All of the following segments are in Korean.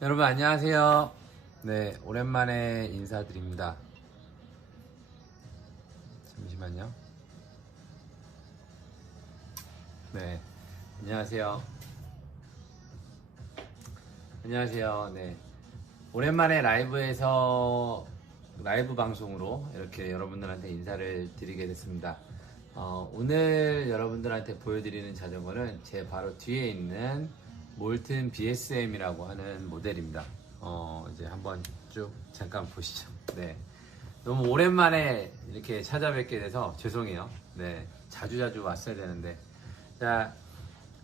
여러분 안녕하세요. 네, 오랜만에 인사드립니다. 잠시만요. 네, 안녕하세요. 안녕하세요. 네, 오랜만에 라이브 방송으로 이렇게 여러분들한테 인사를 드리게 됐습니다. 오늘 여러분들한테 보여드리는 자전거는 제 바로 뒤에 있는 몰튼 BSM이라고 하는 모델입니다. 이제 한번 쭉 잠깐 보시죠. 네. 너무 오랜만에 이렇게 찾아뵙게 돼서 죄송해요. 네. 자주자주 왔어야 되는데. 자,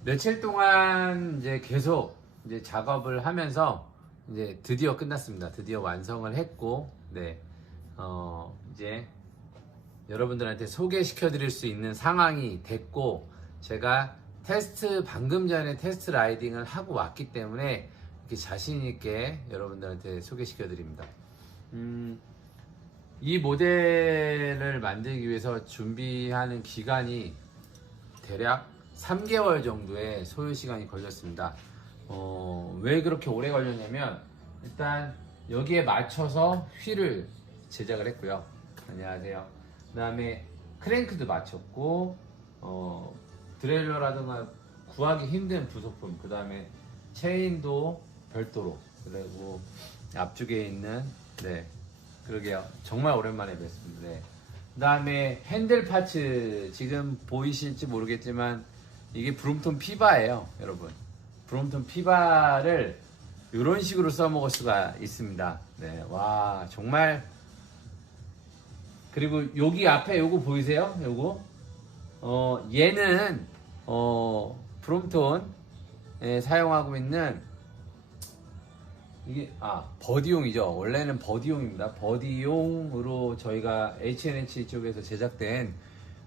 며칠 동안 이제 계속 이제 작업을 하면서 이제 드디어 끝났습니다. 드디어 완성을 했고, 네. 이제 여러분들한테 소개시켜 드릴 수 있는 상황이 됐고, 제가 방금 전에 테스트 라이딩을 하고 왔기 때문에 이렇게 자신있게 여러분들한테 소개시켜 드립니다. 이 모델을 만들기 위해서 준비하는 기간이 대략 3개월 정도의 소요 시간이 걸렸습니다. 왜 그렇게 오래 걸렸냐면, 일단 여기에 맞춰서 휠을 제작을 했고요. 안녕하세요. 그 다음에 크랭크도 맞췄고, 드레일러라든가 구하기 힘든 부속품, 그 다음에 체인도 별도로, 그리고 앞쪽에 있는, 네, 그러게요. 정말 오랜만에 뵀습니다. 네. 그 다음에 핸들 파츠, 지금 보이실지 모르겠지만 이게 브롬톤 피바예요, 여러분. 브롬톤 피바를 이런 식으로 써먹을 수가 있습니다. 네, 와, 정말. 그리고 여기 앞에 요거 보이세요? 요거? 얘는 브롬톤에 사용하고 있는 이게 버디용이죠. 원래는 버디용입니다. 버디용으로 저희가 H&H 쪽에서 제작된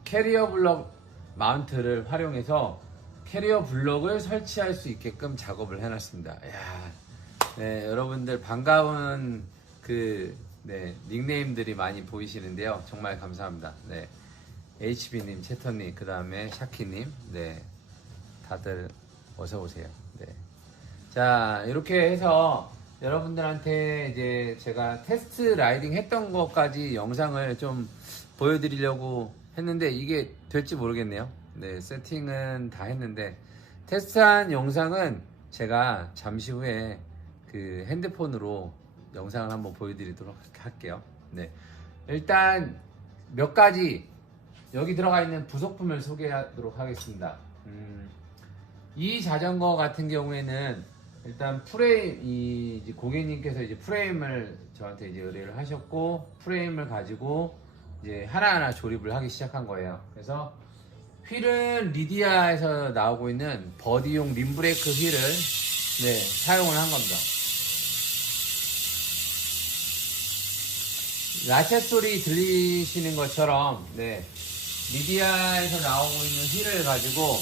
캐리어 블럭 마운트를 활용해서 캐리어 블럭을 설치할 수 있게끔 작업을 해놨습니다. 이야, 네, 여러분들 반가운 닉네임들이 많이 보이시는데요. 정말 감사합니다. 네. HB님, 채터님, 그 다음에 샤키님, 네, 다들 어서 오세요. 네. 자, 이렇게 해서 여러분들한테 이제 제가 테스트 라이딩 했던 것까지 영상을 좀 보여드리려고 했는데 이게 될지 모르겠네요. 네, 세팅은 다 했는데 테스트한 영상은 제가 잠시 후에 그 핸드폰으로 영상을 한번 보여드리도록 할게요. 네, 일단 몇 가지 여기 들어가 있는 부속품을 소개하도록 하겠습니다. 이 자전거 같은 경우에는 일단 이제 고객님께서 이제 프레임을 저한테 이제 의뢰를 하셨고, 프레임을 가지고 이제 하나하나 조립을 하기 시작한 거예요. 그래서 휠은 리디아에서 나오고 있는 버디용 림브레이크 휠을 사용을 한 겁니다. 라켓 소리 들리시는 것처럼 리디아에서 나오고 있는 휠을 가지고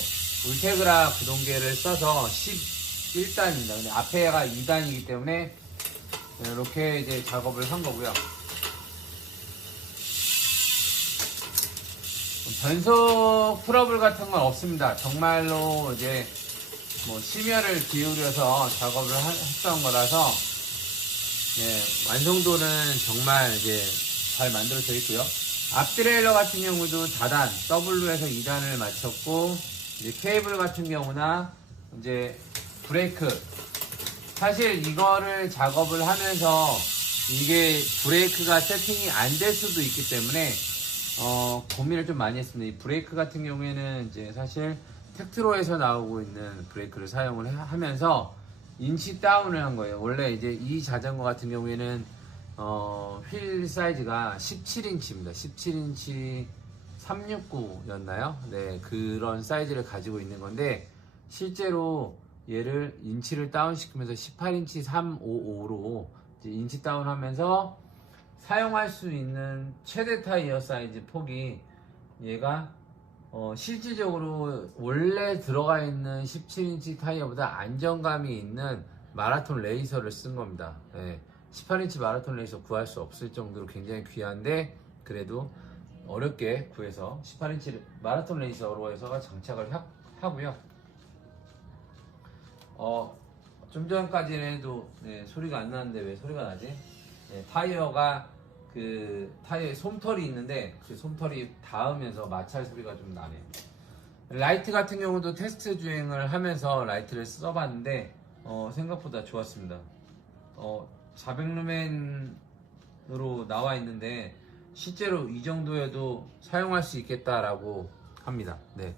울테그라 구동계를 써서 11단입니다. 근데 앞에가 2단이기 때문에 이렇게 이제 작업을 한 거고요. 변속 트러블 같은 건 없습니다. 정말로 이제 심혈을 기울여서 작업을 했던 거라서 완성도는 정말 이제 잘 만들어져 있고요. 앞 트레일러 같은 경우도 다단 W에서 2단을 맞췄고, 이제 케이블 같은 경우나 이제 브레이크, 사실 이거를 작업을 하면서 이게 브레이크가 세팅이 안 될 수도 있기 때문에 고민을 좀 많이 했습니다. 이 브레이크 같은 경우에는 이제 사실 텍트로에서 나오고 있는 브레이크를 사용을 하면서 인치 다운을 한 거예요. 원래 이제 이 자전거 같은 경우에는 휠 사이즈가 17인치입니다. 17인치 369였나요? 네, 그런 사이즈를 가지고 있는 건데 실제로 얘를 인치를 다운시키면서 18인치 355로 인치 다운하면서 사용할 수 있는 최대 타이어 사이즈 폭이 얘가 실질적으로 원래 들어가 있는 17인치 타이어보다 안정감이 있는 마라톤 레이서를 쓴 겁니다. 18인치 마라톤 레이서 구할 수 없을 정도로 굉장히 귀한데 그래도 어렵게 구해서 18인치 마라톤 레이서로 해서 장착을 하고요. 좀 전까지는 해도 네, 소리가 안 나는데 왜 소리가 나지? 네, 타이어가 그 타이어에 솜털이 있는데 그 솜털이 닿으면서 마찰 소리가 좀 나네요. 라이트 같은 경우도 테스트 주행을 하면서 라이트를 써봤는데 생각보다 좋았습니다. 400루멘으로 나와 있는데 실제로 이 정도에도 사용할 수 있겠다라고 합니다. 네.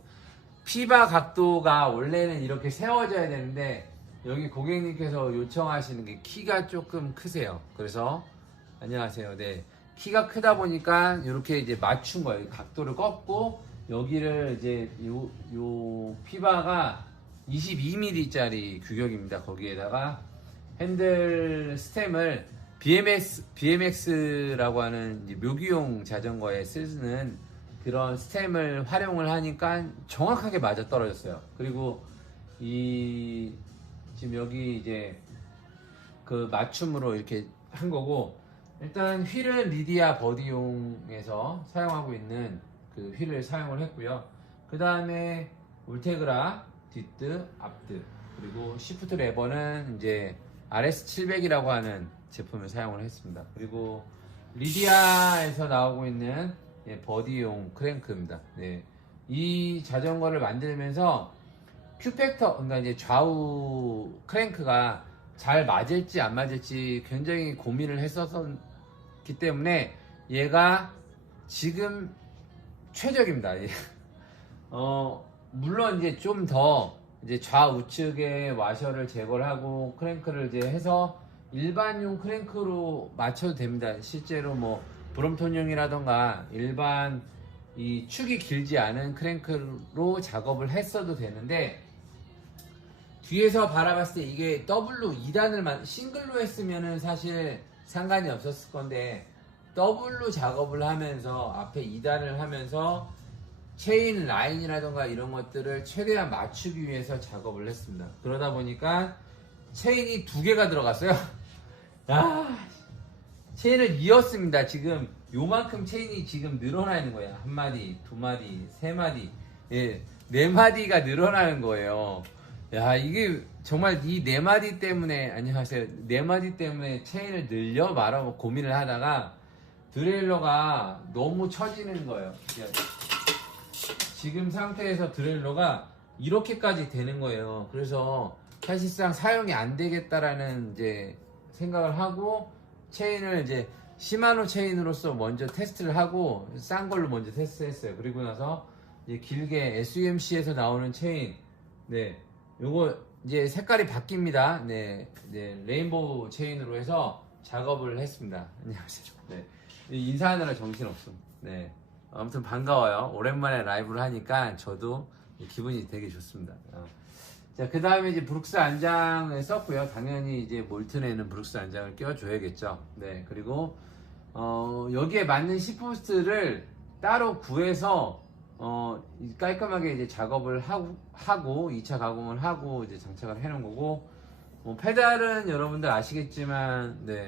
피바 각도가 원래는 이렇게 세워져야 되는데 여기 고객님께서 요청하시는 게 키가 조금 크세요. 그래서 안녕하세요. 네. 키가 크다 보니까 이렇게 이제 맞춘 거예요. 각도를 꺾고 여기를 이제 요 피바가 22mm 짜리 규격입니다. 거기에다가 핸들 스템을 BMX라고 하는 이제 묘기용 자전거에 쓰는 그런 스템을 활용을 하니까 정확하게 맞아 떨어졌어요. 그리고 지금 여기 이제 그 맞춤으로 이렇게 한 거고, 일단 휠은 리디아 버디용에서 사용하고 있는 그 휠을 사용을 했고요. 그 다음에 울테그라 뒷드, 앞드, 그리고 시프트 레버는 이제 RS700이라고 하는 제품을 사용을 했습니다. 그리고 리디아에서 나오고 있는 버디용 크랭크입니다. 네. 이 자전거를 만들면서 큐팩터, 그러니까 이제 좌우 크랭크가 잘 맞을지 안 맞을지 굉장히 고민을 했었기 때문에 얘가 지금 최적입니다. 물론 이제 좀 더 이제 좌우측에 와셔를 제거를 하고 크랭크를 이제 해서 일반용 크랭크로 맞춰도 됩니다. 실제로 뭐 브롬톤용이라던가 일반 이 축이 길지 않은 크랭크로 작업을 했어도 되는데, 뒤에서 바라봤을 때 이게 W 2단을 싱글로 했으면은 사실 상관이 없었을 건데 W 작업을 하면서 앞에 2단을 하면서 체인 라인이라던가 이런 것들을 최대한 맞추기 위해서 작업을 했습니다. 그러다 보니까 체인이 2개가 들어갔어요. 체인을 이었습니다. 지금 요만큼 체인이 지금 늘어나 있는 거예요. 1마디, 2마디, 3마디, 4마디가 늘어나는 거예요. 야, 이게 정말 이 4마디 때문에, 안녕하세요. 4마디 때문에 체인을 늘려 말아 고민을 하다가 드레일러가 너무 처지는 거예요. 지금 상태에서 드레일러가 이렇게까지 되는 거예요. 그래서 사실상 사용이 안 되겠다라는 이제 생각을 하고 체인을 이제 시마노 체인으로서 먼저 테스트를 하고 싼 걸로 먼저 테스트했어요. 그리고 나서 이제 길게 SUMC에서 나오는 체인, 네, 요거 이제 색깔이 바뀝니다. 네, 레인보우 체인으로 해서 작업을 했습니다. 안녕하세요. 네, 인사하느라 정신없음. 네, 아무튼 반가워요. 오랜만에 라이브를 하니까 저도 기분이 되게 좋습니다. 자, 그 다음에 이제 브룩스 안장을 썼고요. 당연히 이제 몰튼에는 브룩스 안장을 껴줘야겠죠. 네, 그리고 여기에 맞는 시프트를 따로 구해서 깔끔하게 이제 작업을 하고 2차 가공을 하고 이제 장착을 해 놓은 거고, 페달은 여러분들 아시겠지만 네,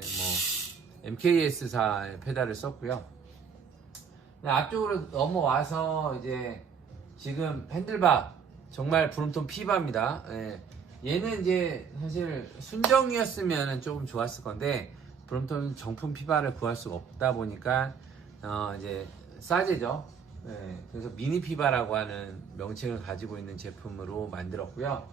MKS사의 페달을 썼고요. 네, 앞쪽으로 넘어와서 이제 지금 핸들바 정말 브롬톤 피바입니다. 네, 얘는 이제 사실 순정이었으면 조금 좋았을 건데 브롬톤 정품 피바를 구할 수가 없다 보니까 이제 싸제죠. 네, 그래서 미니 피바라고 하는 명칭을 가지고 있는 제품으로 만들었고요.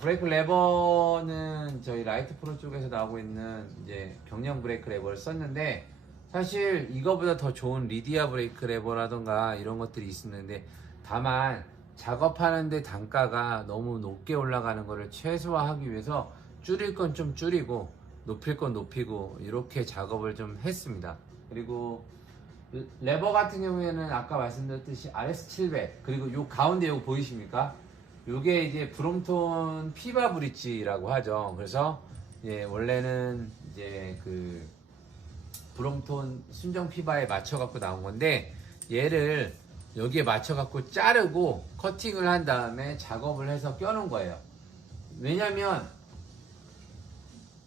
브레이크 레버는 저희 라이트 프로 쪽에서 나오고 있는 이제 경량 브레이크 레버를 썼는데, 사실 이거보다 더 좋은 리디아 브레이크 레버라던가 이런 것들이 있었는데, 다만 작업하는데 단가가 너무 높게 올라가는 거를 최소화하기 위해서 줄일 건 좀 줄이고 높일 건 높이고 이렇게 작업을 좀 했습니다. 그리고 레버 같은 경우에는 아까 말씀드렸듯이 RS700, 그리고 요 가운데 요거 보이십니까? 요게 이제 브롬톤 피바 브릿지라고 하죠. 그래서 원래는 이제 그 브롬톤 순정 피바에 맞춰 갖고 나온 건데, 얘를 여기에 맞춰 갖고 자르고 커팅을 한 다음에 작업을 해서 껴놓은 거예요. 왜냐면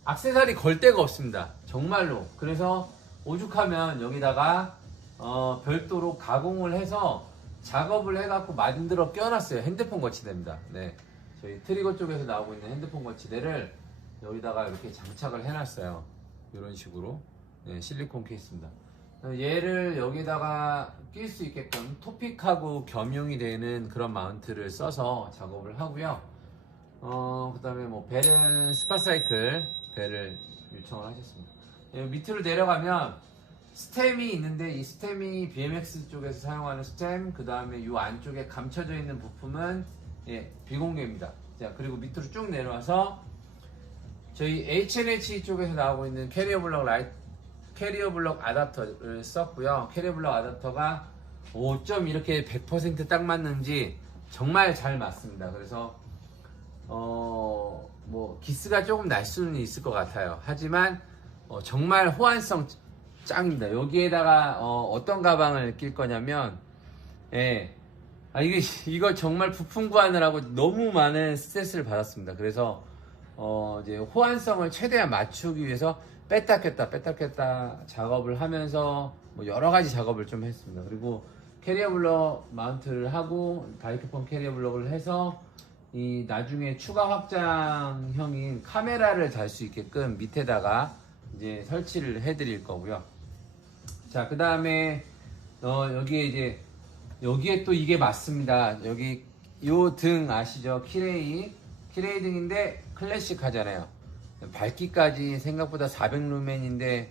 액세서리 걸 데가 없습니다. 정말로. 그래서 오죽하면 여기다가 별도로 가공을 해서 작업을 해갖고 만들어 껴놨어요. 핸드폰 거치대입니다. 네. 저희 트리거 쪽에서 나오고 있는 핸드폰 거치대를 여기다가 이렇게 장착을 해놨어요. 이런 식으로. 네, 실리콘 케이스입니다. 얘를 여기다가 낄 수 있게끔 토픽하고 겸용이 되는 그런 마운트를 써서 작업을 하고요. 그 다음에 뭐 벨은 스파사이클 벨을 요청을 하셨습니다. 밑으로 내려가면 스템이 있는데 이 스템이 BMX 쪽에서 사용하는 스템, 그 다음에 이 안쪽에 감춰져 있는 부품은 비공개입니다. 자, 그리고 밑으로 쭉 내려와서 저희 H&H 쪽에서 나오고 있는 캐리어 블럭 아답터를 썼고요. 캐리어 블럭 아답터가 5점 이렇게 100% 딱 맞는지 정말 잘 맞습니다. 그래서 뭐 기스가 조금 날 수는 있을 것 같아요. 하지만 정말 호환성 짱입니다. 여기에다가 어떤 가방을 낄 거냐면, 이거 정말 부품 구하느라고 너무 많은 스트레스를 받았습니다. 그래서 이제 호환성을 최대한 맞추기 위해서 뺐다 꼈다 작업을 하면서 뭐 여러 가지 작업을 좀 했습니다. 그리고 캐리어 블럭 마운트를 하고 바이크펌 캐리어 블럭을 해서 이 나중에 추가 확장형인 카메라를 달 수 있게끔 밑에다가 이제 설치를 해드릴 거고요. 자, 그 다음에 여기에 또 이게 맞습니다. 여기 요 등 아시죠? 키레이 등인데 클래식 하잖아요. 밝기까지 생각보다 400루멘인데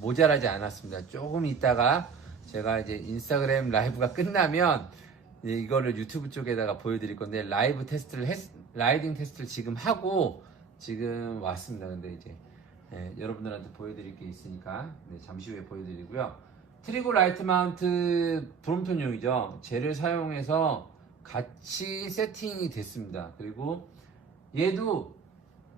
모자라지 않았습니다. 조금 있다가 제가 이제 인스타그램 라이브가 끝나면 이거를 유튜브 쪽에다가 보여드릴 건데 라이딩 테스트를 지금 하고 지금 왔습니다. 근데 이제 여러분들한테 보여드릴 게 있으니까 잠시 후에 보여드리고요. 트리거 라이트 마운트 브롬톤용이죠. 젤을 사용해서 같이 세팅이 됐습니다. 그리고 얘도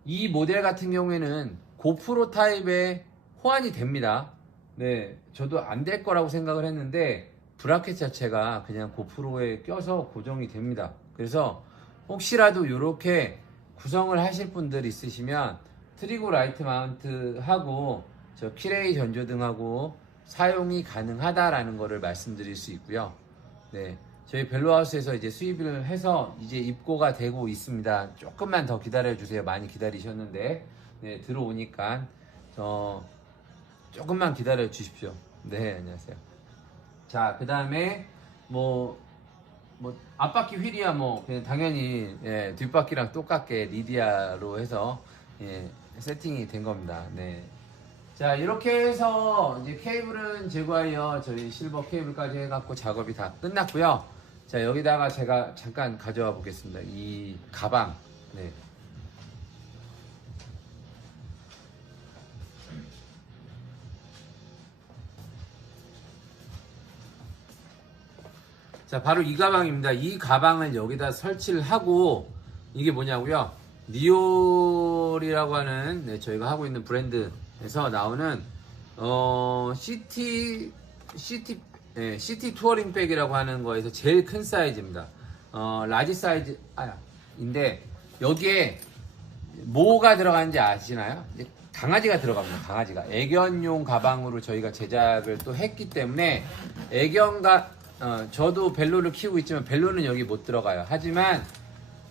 이 모델 같은 경우에는 고프로 타입의 호환이 됩니다. 네, 저도 안 될 거라고 생각을 했는데 브라켓 자체가 그냥 고프로에 껴서 고정이 됩니다. 그래서 혹시라도 이렇게 구성을 하실 분들 있으시면 트리거 라이트 마운트 하고 저 키레이 전조등하고 사용이 가능하다라는 거를 말씀드릴 수 있고요. 네, 저희 벨로하우스에서 이제 수입을 해서 이제 입고가 되고 있습니다. 조금만 더 기다려 주세요. 많이 기다리셨는데 들어오니까 조금만 기다려 주십시오. 네, 안녕하세요. 자, 그 다음에 뭐 앞바퀴 휠이야 뭐 그냥 당연히 뒷바퀴랑 똑같게 리디아로 해서 세팅이 된 겁니다. 네. 자, 이렇게 해서 이제 케이블은 제거하여 저희 실버 케이블까지 해갖고 작업이 다 끝났고요. 자, 여기다가 제가 잠깐 가져와 보겠습니다. 이 가방. 네. 자, 바로 이 가방입니다. 이 가방을 여기다 설치를 하고 이게 뭐냐고요? 니올이라고 하는 저희가 하고 있는 브랜드에서 나오는 시티 투어링 백이라고 하는 거에서 제일 큰 사이즈입니다. 라지 사이즈인데 여기에 뭐가 들어가는지 아시나요? 강아지가 들어갑니다. 강아지가 애견용 가방으로 저희가 제작을 또 했기 때문에 저도 벨로를 키우고 있지만 벨로는 여기 못 들어가요. 하지만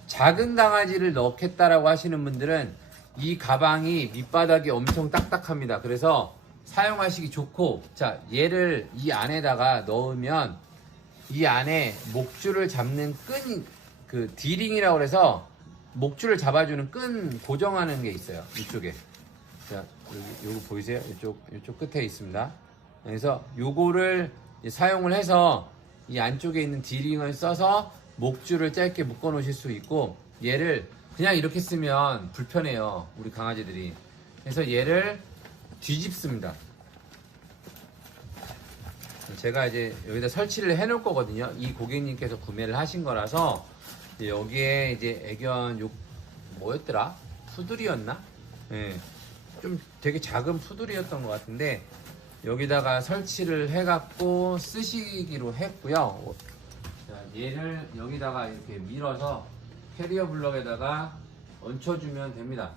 작은 강아지를 넣겠다라고 하시는 분들은 이 가방이 밑바닥이 엄청 딱딱합니다. 그래서 사용하시기 좋고, 자, 얘를 이 안에다가 넣으면 이 안에 목줄을 잡는 그 디링이라고 해서 목줄을 잡아주는 끈 고정하는 게 있어요. 이쪽에. 자, 요거 보이세요? 이쪽 끝에 있습니다. 그래서 요거를 사용을 해서 이 안쪽에 있는 디링을 써서 목줄을 짧게 묶어 놓으실 수 있고, 얘를 그냥 이렇게 쓰면 불편해요, 우리 강아지들이. 그래서 얘를 뒤집습니다. 제가 이제 여기다 설치를 해 놓을 거거든요. 이 고객님께서 구매를 하신 거라서 여기에 이제 애견 뭐였더라? 푸들이었나? 네. 좀 되게 작은 푸들이었던 것 같은데 여기다가 설치를 해갖고 쓰시기로 했고요. 자, 얘를 여기다가 이렇게 밀어서 캐리어 블럭에다가 얹혀주면 됩니다.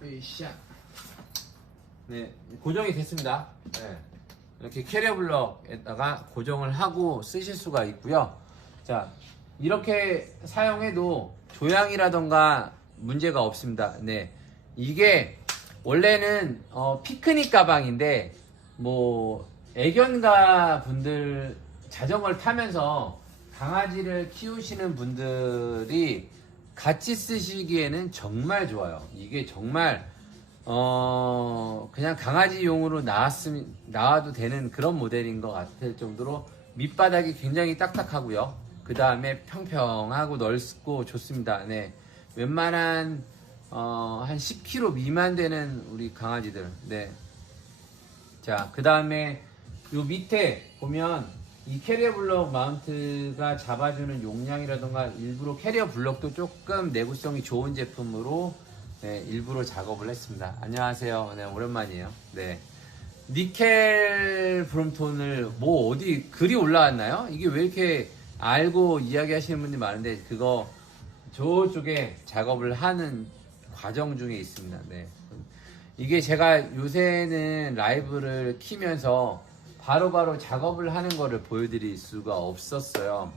으쌰. 네, 고정이 됐습니다. 네, 이렇게 캐리어 블럭에다가 고정을 하고 쓰실 수가 있고요. 자, 이렇게 사용해도 조향이라던가 문제가 없습니다. 네, 이게 원래는 피크닉 가방인데 뭐 애견가 분들 자전거를 타면서 강아지를 키우시는 분들이 같이 쓰시기에는 정말 좋아요. 이게 정말 그냥 강아지용으로 나와도 되는 그런 모델인 것 같을 정도로 밑바닥이 굉장히 딱딱하고요. 그 다음에 평평하고 넓고 좋습니다. 네, 웬만한 한 10kg 미만 되는 우리 강아지들. 네. 자, 그 다음에 요 밑에 보면 이 캐리어 블록 마운트가 잡아주는 용량이라던가 일부러 캐리어 블록도 조금 내구성이 좋은 제품으로 네, 일부러 작업을 했습니다. 안녕하세요. 네, 오랜만이에요. 네. 니켈 브롬톤을 뭐 어디 글이 올라왔나요? 이게 왜 이렇게 알고 이야기하시는 분들이 많은데 그거 저쪽에 작업을 하는 과정 중에 있습니다. 네. 이게 제가 요새는 라이브를 키면서 바로바로 작업을 하는 거를 보여드릴 수가 없었어요.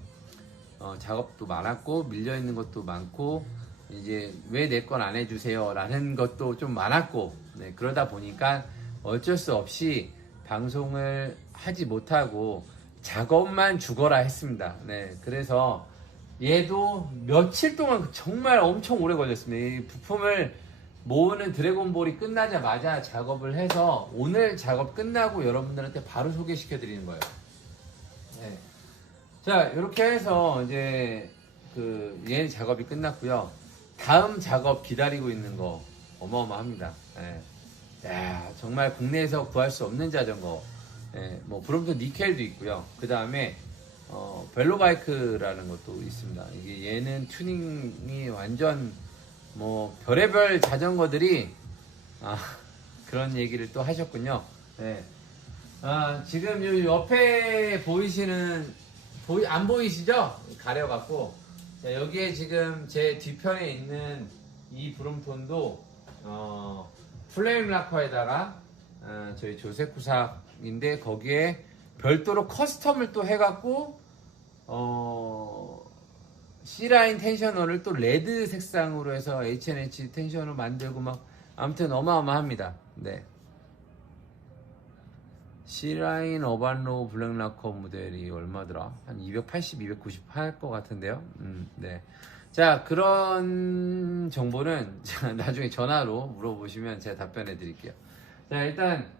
작업도 많았고 밀려있는 것도 많고 이제 왜 내 건 안 해주세요 라는 것도 좀 많았고 네, 그러다 보니까 어쩔 수 없이 방송을 하지 못하고 작업만 죽어라 했습니다. 네, 그래서 얘도 며칠 동안 정말 엄청 오래 걸렸습니다. 이 부품을 모으는 드래곤볼이 끝나자마자 작업을 해서 오늘 작업 끝나고 여러분들한테 바로 소개시켜 드리는 거예요. 네. 자, 이렇게 해서 이제 얘 작업이 끝났고요. 다음 작업 기다리고 있는 거 어마어마합니다. 네. 야, 정말 국내에서 구할 수 없는 자전거. 네, 뭐 브롬톤 니켈도 있고요. 그 다음에 벨로바이크라는 것도 있습니다. 이게 얘는 튜닝이 완전 뭐 별의별 자전거들이 그런 얘기를 또 하셨군요. 네. 지금 요 옆에 보이시는 안 보이시죠? 가려갖고 자, 여기에 지금 제 뒤편에 있는 이 브롬톤도 플레임 락커에다가 저희 조세쿠삭인데 거기에 별도로 커스텀을 또 해갖고 C라인 텐셔너를 또 레드 색상으로 해서 H&H 텐셔너 만들고 막 아무튼 어마어마합니다. 네. C라인 어반로우 블랙락커 모델이 얼마더라? 한 280, 290 할 것 같은데요. 네. 자, 그런 정보는 나중에 전화로 물어보시면 제가 답변해 드릴게요. 자, 일단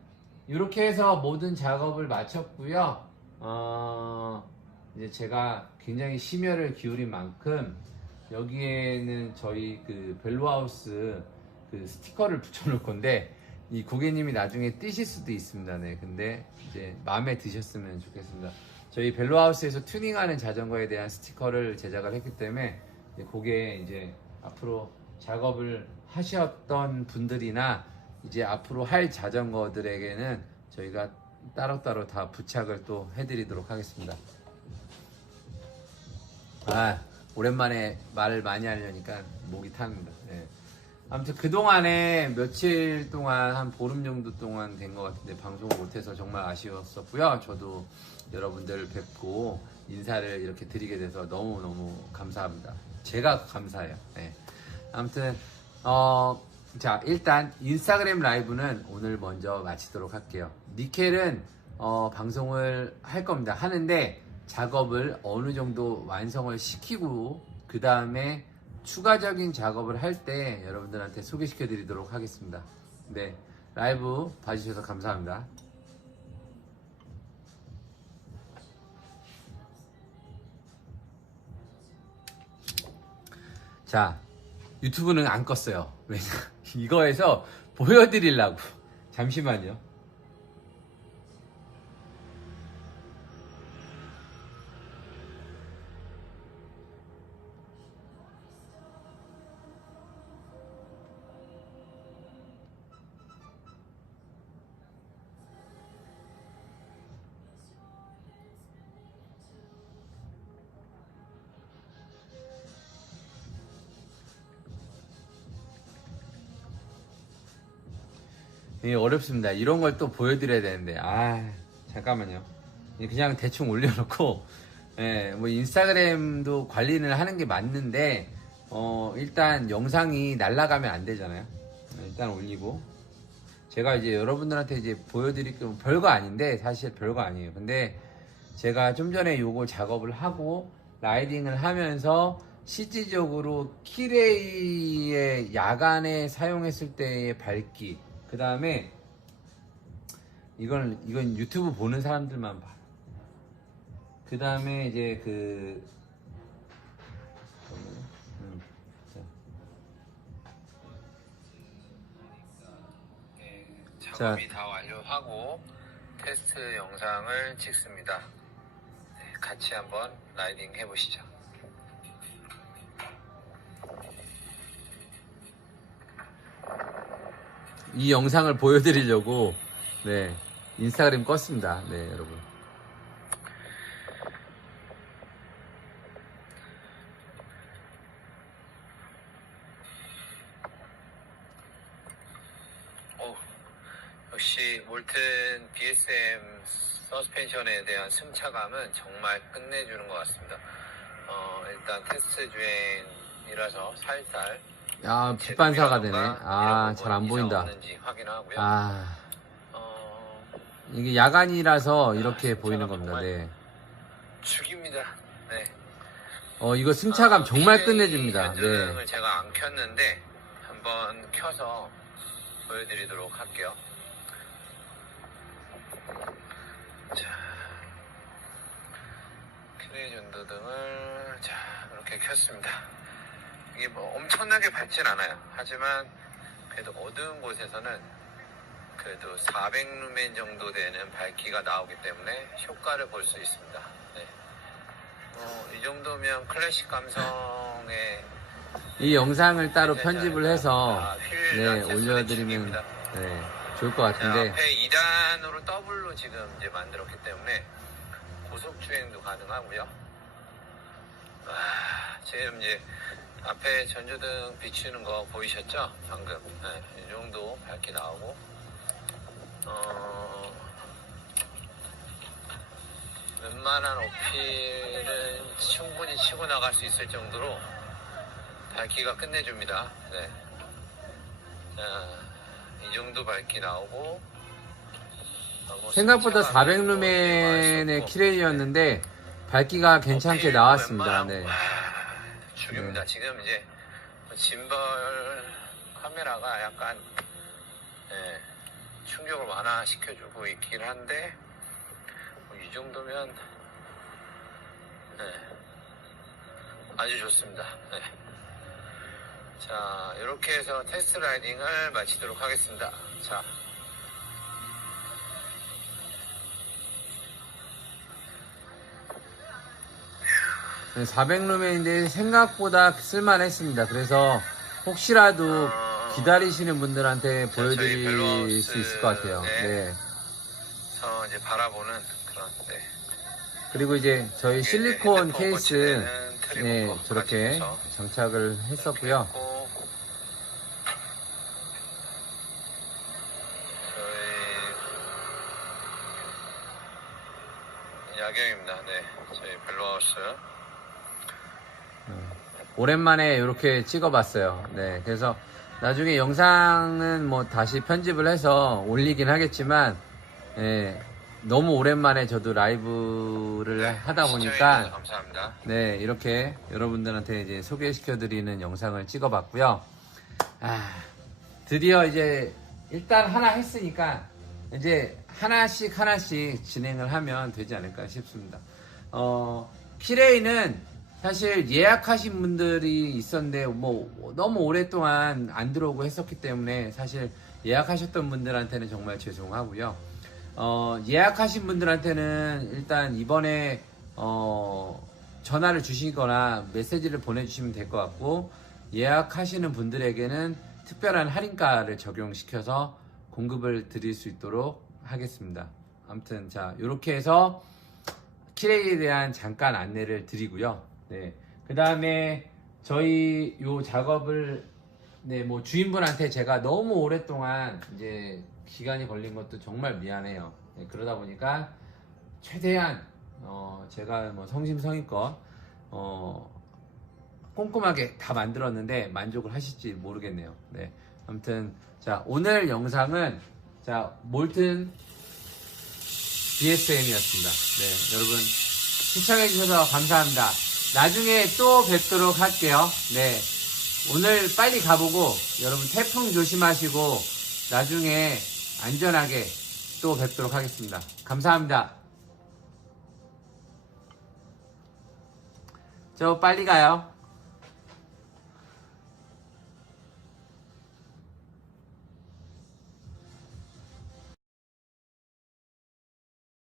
이렇게 해서 모든 작업을 마쳤고요. 이제 제가 굉장히 심혈을 기울인 만큼 여기에는 저희 벨로하우스 스티커를 붙여놓을 건데 이 고객님이 나중에 띄실 수도 있습니다. 네, 근데 이제 마음에 드셨으면 좋겠습니다. 저희 벨로하우스에서 튜닝하는 자전거에 대한 스티커를 제작을 했기 때문에 그게 이제 앞으로 작업을 하셨던 분들이나 이제 앞으로 할 자전거들에게는 저희가 따로따로 다 부착을 또 해드리도록 하겠습니다. 오랜만에 말을 많이 하려니까 목이 탑니다. 네. 아무튼 그동안에 며칠 동안 한 보름 정도 동안 된 것 같은데 방송을 못해서 정말 아쉬웠었고요. 저도 여러분들 뵙고 인사를 이렇게 드리게 돼서 너무너무 감사합니다. 제가 감사해요. 네. 아무튼 자, 일단 인스타그램 라이브는 오늘 먼저 마치도록 할게요. 니켈은 방송을 할 겁니다. 하는데 작업을 어느 정도 완성을 시키고 그 다음에 추가적인 작업을 할 때 여러분들한테 소개시켜 드리도록 하겠습니다. 네, 라이브 봐주셔서 감사합니다. 자, 유튜브는 안 껐어요. 왜냐, 이거에서 보여드리려고. 잠시만요. 이게 어렵습니다. 이런 걸 또 보여드려야 되는데 잠깐만요. 그냥 대충 올려놓고 예, 뭐 인스타그램도 관리를 하는 게 맞는데 일단 영상이 날아가면 안 되잖아요. 일단 올리고 제가 이제 여러분들한테 이제 보여드릴 게 별거 아닌데 사실 별거 아니에요. 근데 제가 좀 전에 요거 작업을 하고 라이딩을 하면서 실질적으로 키레이의 야간에 사용했을 때의 밝기, 그 다음에 이건 유튜브 보는 사람들만 봐. 그 다음에 이제 작업이 다 완료하고 테스트 영상을 찍습니다. 네, 같이 한번 라이딩 해보시죠. 이 영상을 보여드리려고 네 인스타그램 껐습니다. 네 여러분. 역시 몰튼 DSM 서스펜션에 대한 승차감은 정말 끝내주는 것 같습니다. 일단 테스트 주행이라서 살살 빛반사가 되네. 잘 안 보인다. 확인하고요. 이게 야간이라서 이렇게 보이는 겁니다. 네. 죽입니다. 네. 이거 승차감 정말 끝내줍니다. 네. 제가 안 켰는데 한번 켜서 보여드리도록 할게요. 자, 키레이 전도등을 이렇게 켰습니다. 이게 뭐 엄청나게 밝진 않아요. 하지만 그래도 어두운 곳에서는 그래도 400루멘 정도 되는 밝기가 나오기 때문에 효과를 볼 수 있습니다. 네. 이 정도면 클래식 감성의 이 영상을 따로 편집을 해서 네, 올려드리면 네, 좋을 것 같은데. 앞에 2단으로 더블로 지금 이제 만들었기 때문에 고속 주행도 가능하고요. 지금 이제 앞에 전조등 비추는 거 보이셨죠? 방금. 네, 이 정도 밝게 나오고, 웬만한 어필은 충분히 치고 나갈 수 있을 정도로 밝기가 끝내줍니다. 네. 자, 이 정도 밝기 나오고, 생각보다 400루멘의 키레이였는데 밝기가 괜찮게 나왔습니다. 네. 죽입니다. 지금 이제 짐벌 카메라가 약간 충격을 완화시켜주고 있긴 한데 이 정도면 아주 좋습니다. 네. 자, 이렇게 해서 테스트 라이딩을 마치도록 하겠습니다. 자, 네, 400루멘인데 생각보다 쓸만했습니다. 그래서 혹시라도 기다리시는 분들한테 보여드릴 수 있을 것 같아요. 네. 이제 바라보는 그런. 네. 그리고 이제 저희 실리콘 케이스 네, 저렇게 장착을 했었고요. 저희 야경입니다. 네, 저희 벨로하우스. 오랜만에 이렇게 찍어봤어요. 네, 그래서 나중에 영상은 뭐 다시 편집을 해서 올리긴 하겠지만, 너무 오랜만에 저도 라이브를 하다 보니까, 감사합니다. 네, 이렇게 여러분들한테 이제 소개시켜드리는 영상을 찍어봤고요. 드디어 이제 일단 하나 했으니까 이제 하나씩 진행을 하면 되지 않을까 싶습니다. 키레이는 사실 예약하신 분들이 있었는데 뭐 너무 오랫동안 안 들어오고 했었기 때문에 사실 예약하셨던 분들한테는 정말 죄송하고요. 예약하신 분들한테는 일단 이번에 전화를 주시거나 메시지를 보내주시면 될 것 같고, 예약하시는 분들에게는 특별한 할인가를 적용시켜서 공급을 드릴 수 있도록 하겠습니다. 아무튼 자, 이렇게 해서 키레이에 대한 잠깐 안내를 드리고요. 네. 그 다음에 저희 요 작업을 뭐 주인분한테 제가 너무 오랫동안 이제 기간이 걸린 것도 정말 미안해요. 네, 그러다 보니까 최대한 제가 뭐 성심성의껏 꼼꼼하게 다 만들었는데 만족을 하실지 모르겠네요. 네. 아무튼 자, 오늘 영상은 자, 몰튼 DSM이었습니다. 네, 여러분 시청해주셔서 감사합니다. 나중에 또 뵙도록 할게요. 네, 오늘 빨리 가보고 여러분 태풍 조심하시고 나중에 안전하게 또 뵙도록 하겠습니다. 감사합니다. 저 빨리 가요.